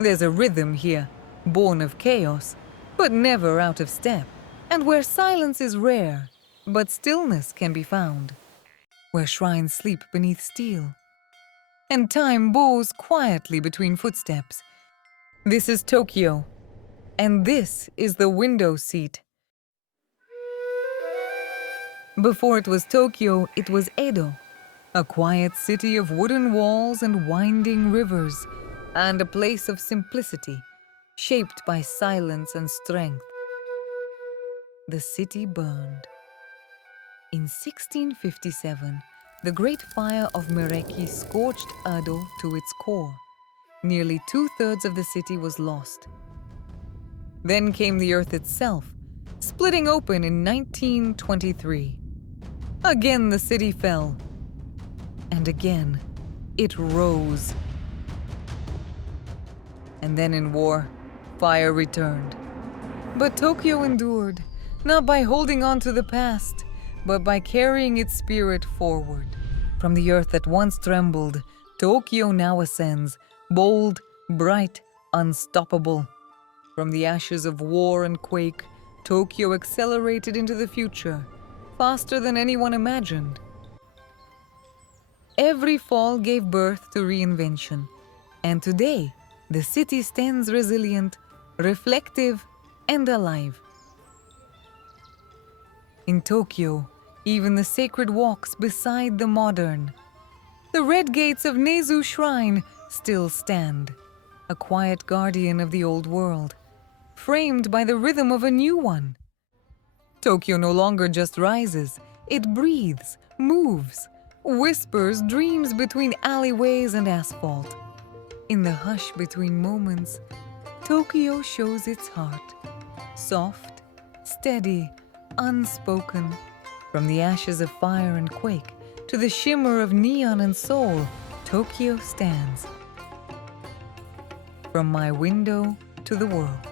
There's a rhythm here, born of chaos, but never out of step, and where silence is rare, but stillness can be found, where shrines sleep beneath steel, and time bows quietly between footsteps. This is Tokyo, and this is the window seat. Before it was Tokyo, it was Edo, a quiet city of wooden walls and winding rivers, and a place of simplicity, shaped by silence and strength. The city burned. In 1657, the Great Fire of Mereki scorched Edo to its core. Nearly 2/3 of the city was lost. Then came the earth itself, splitting open in 1923. Again the city fell, and again it rose. And then in war, fire returned. But Tokyo endured, not by holding on to the past, but by carrying its spirit forward. From the earth that once trembled, Tokyo now ascends, bold, bright, unstoppable. From the ashes of war and quake, Tokyo accelerated into the future, faster than anyone imagined. Every fall gave birth to reinvention, and today, the city stands resilient, reflective, and alive. In Tokyo, even the sacred walks beside the modern. The red gates of Nezu Shrine still stand, a quiet guardian of the old world, framed by the rhythm of a new one. Tokyo no longer just rises, it breathes, moves, whispers, dreams between alleyways and asphalt. In the hush between moments, Tokyo shows its heart, soft, steady, unspoken. From the ashes of fire and quake to the shimmer of neon and soul, Tokyo stands. From my window to the world.